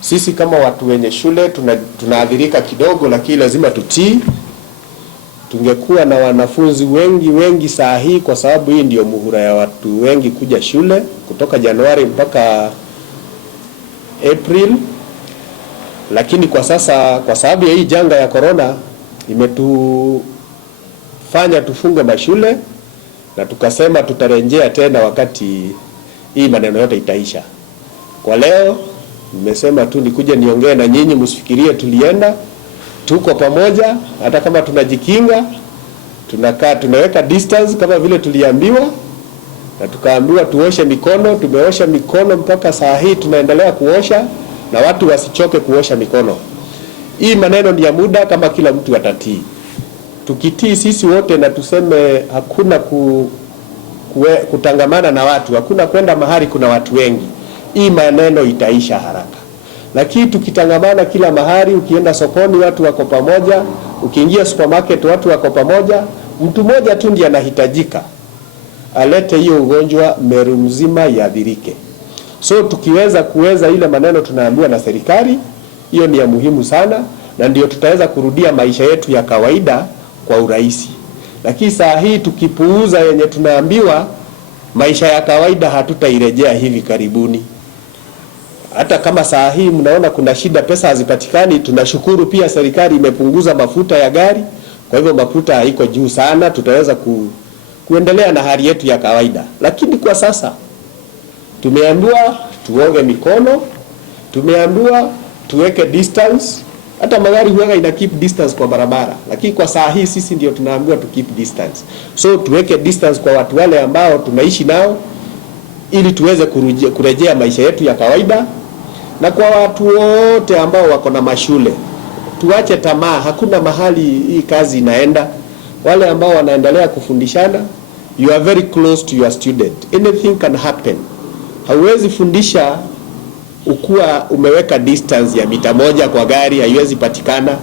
Sisi kama watu wenye shule tunaadhirika kidogo, lakini lazima tutii. Tungekuwa na wanafunzi wengi saa hii, kwa sababu hii ndio muhula ya watu wengi kuja shule kutoka Januari mpaka April. Lakini kwa sasa, kwa sababu ya hii janga ya corona, imetufanya tufunge mashule, na tukasema tutarejea tena wakati hii maneno yote itaisha. Kwa leo nimesema tu nikuje niongee na nyinyi, msifikirie tulienda. Tuko pamoja, hata kama tunajikinga, tunakaa, tunaweka distance kama vile tuliambiwa, na tukaambiwa tuoshe mikono. Tumeosha mikono mpaka saa hii, tunaendelea kuosha, na watu wasichoke kuosha mikono. Hii maneno ni ya muda, kama kila mtu atatii. Tukitii sisi wote na tuseme hakuna kutangamana na watu, hakuna kwenda mahali kuna watu wengi, hii maneno itaisha haraka. Lakini tukitangamana kila mahali, ukienda sokoni watu wako pamoja, ukiingia supermarket watu wako pamoja, mtu mmoja tu ndiye anahitajika alete hiyo ugonjwa, Meru mzima yaadhirike. So tukiweza ile maneno tunaambiwa na serikali, hiyo ni ya muhimu sana, na ndio tutaweza kurudia maisha yetu ya kawaida kwa urahisi. Lakini saa hii tukipuuza yenye tunaambiwa, maisha ya kawaida hatutairejea hivi karibuni. Hata kama saa hii mnaona kuna shida, pesa hazipatikani, tunashukuru pia serikali imepunguza mafuta ya gari. Kwa hivyo mafuta haiko juu sana, tutaweza kuendelea na hali yetu ya kawaida. Lakini kwa sasa tumeambiwa tuoge mikono, tumeambiwa tuweke distance. Hata magari huwa ina keep distance kwa barabara, lakini kwa saa hii sisi ndio tunaambiwa to keep distance. So tuweke distance kwa watu wale ambao tunaishi nao, ili tuweze kurejea maisha yetu ya kawaida. Na kwa watu wote ambao wako na mashule, tuache tamaa, hakuna mahali hii kazi inaenda. Wale ambao wanaendelea kufundishana, you are very close to your student, anything can happen. Hauwezi fundisha ukuwa umeweka distance ya mita moja kwa gari, haiwezi patikana.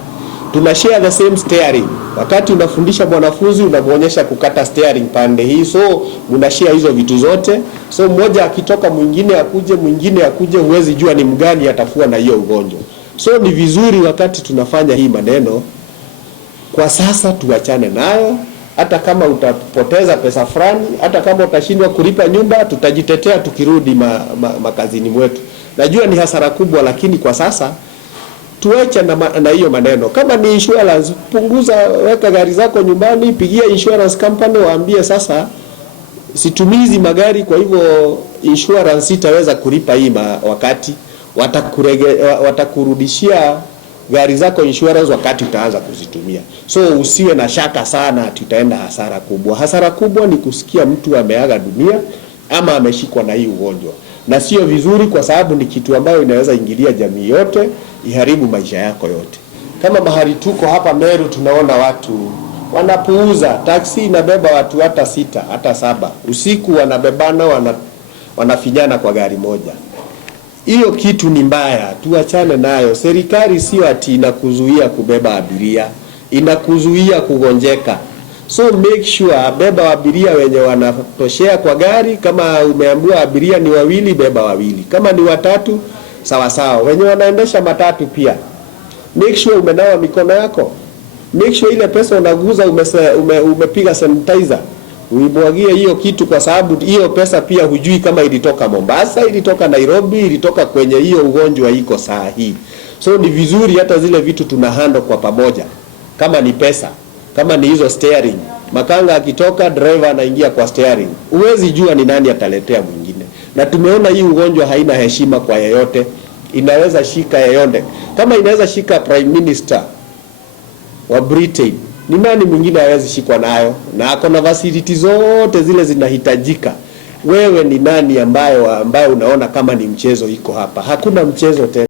Tuna share the same steering. Wakati unafundisha mwanafunzi, unamuonyesha kukata steering pande hii, so mna share hizo vitu zote. So mmoja akitoka mwingine akuje, huwezi jua ni mgani atakuwa na hiyo ugonjwa. So ni vizuri wakati tunafanya hii maneno, kwa sasa tuachane nayo. Hata kama utapoteza pesa fulani, hata kama utashindwa kulipa nyumba, tutajitetea tukirudi makazini mwetu. Najua ni hasara kubwa, lakini kwa sasa tuache na hiyo maneno. Kama ni insurance, punguza, weka gari zako nyumbani, pigia insurance company, waambie sasa situmizi magari, kwa hivyo insurance itaweza kulipa hii wakati watakurudishia gari zako insurance wakati utaanza kuzitumia. So usiwe na shaka sana tutaenda hasara kubwa. Hasara kubwa ni kusikia mtu ameaga dunia ama ameshikwa na hii ugonjwa, na sio vizuri, kwa sababu ni kitu ambayo inaweza ingilia jamii yote, iharibu maisha yako yote. Kama mahali tuko hapa Meru, tunaona watu wanapuuza. Taksi inabeba watu hata 6 hata 7, usiku wanabebana, wanafinyana kwa gari moja. Hiyo kitu ni mbaya, tuachane nayo. Serikali sio ati inakuzuia kubeba abiria, inakuzuia kugonjeka. So make sure beba abiria wenye wanatoshea kwa gari. Kama umeambiwa abiria ni 2, beba 2. Kama ni 3, sawa sawa. Wenye wanaendesha matatu pia, make sure umenawa mikono yako. Make sure ile pesa unaguza umepiga sanitizer, uimwagie hiyo kitu, kwa sababu hiyo pesa pia hujui kama ilitoka Mombasa, ilitoka Nairobi, ilitoka kwenye hiyo ugonjwa iko saa hii. So ni vizuri hata zile vitu tunahando kwa pamoja. Kama ni pesa, kama ni hizo steering, makanga akitoka, driver anaingia kwa steering, huwezi jua ni nani ataletea mwingine. Na tumeona hii ugonjwa haina heshima kwa yeyote, inaweza shika yeyote. Kama inaweza shika prime minister wa Britain, ni nani mwingine hawezi shikwa nayo? Na ako na facility zote zile zinahitajika. Wewe ni nani ambayo unaona kama ni mchezo iko hapa? Hakuna mchezo tena.